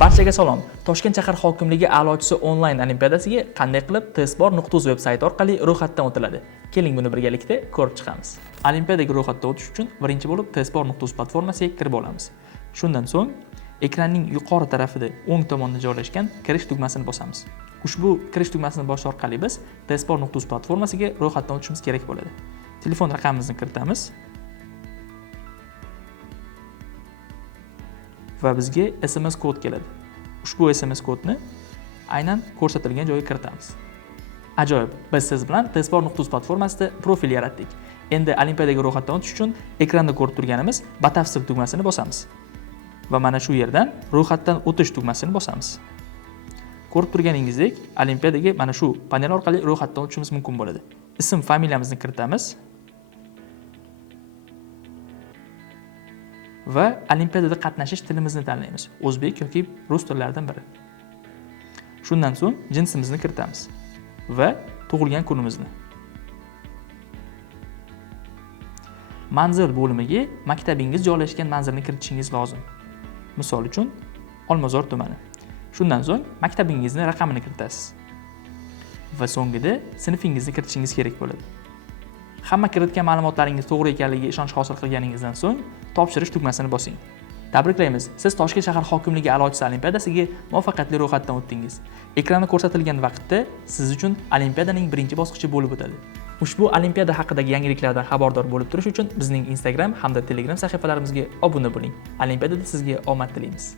Barchaga salom. Toshkent shahar hokimligi a'lochisi onlayn olimpiadasiga qanday qilib testbor.uz veb-sayti orqali ro'yxatdan o'tiladi? Keling buni birgalikda ko'rib chiqamiz. Olimpiadaga ro'yxatdan o'tish uchun birinchi bo'lib testbor.uz platformasiga kirib olamiz. Shundan so'ng ekranning yuqori tarafida o'ng tomonda joylashgan kirish tugmasini bosamiz. Ushbu kirish tugmasini bosish orqali biz testbor.uz platformasiga ro'yxatdan o'tishimiz kerak bo'ladi. Telefon raqamimizni kiritamiz va bizga SMS kod keladi. Ushbu SMS kodni aynan ko'rsatilgan joyga kiritamiz. Ajoyib, biz siz bilan testbor.uz platformasida profil yaratdik. Endi olimpiadaga ro'yxatdan o'tish uchun ekranda ko'rib turganimiz batafsil tugmasini bosamiz. Va mana shu yerdan ro'yxatdan o'tish tugmasini bosamiz. Ko'rib turganingizdek, olimpiadaga mana shu panel orqali ro'yxatdan o'tishimiz mumkin bo'ladi. Ism, familiyamizni kiritamiz va olimpiadada qatnashish tilimizni tanlaymiz. O'zbek yoki rus tillaridan biri. Shundan so'ng jinsimizni kiritamiz va tug'ilgan kunimizni. Manzil bo'limiga maktabingiz joylashgan manzilni kiritishingiz lozim. Misol uchun Olmazor tumani. Shundan so'ng maktabingizni raqamini kiritasiz. Va so'ngida sinfingizni kiritishingiz kerak bo'ladi. Hamma kiritgan ma'lumotlaringiz to'g'ri ekanligiga ishonch hosil qilganingizdan so'ng topshirish tugmasini bosing. Tabriklaymiz. Siz Toshkent shahar hokimligi a'lochisi olimpiadasiga muvaffaqiyatli ro'yxatdan o'tdingiz. Ekranda ko'rsatilgan vaqtda siz uchun olimpiadaning birinchi bosqichi bo'lib o'tadi. Ushbu olimpiada haqidagi yangiliklardan xabardor bo'lib turish uchun bizning Instagram hamda Telegram sahifalarimizga obuna bo'ling. Olimpiadada sizga omad tilaymiz.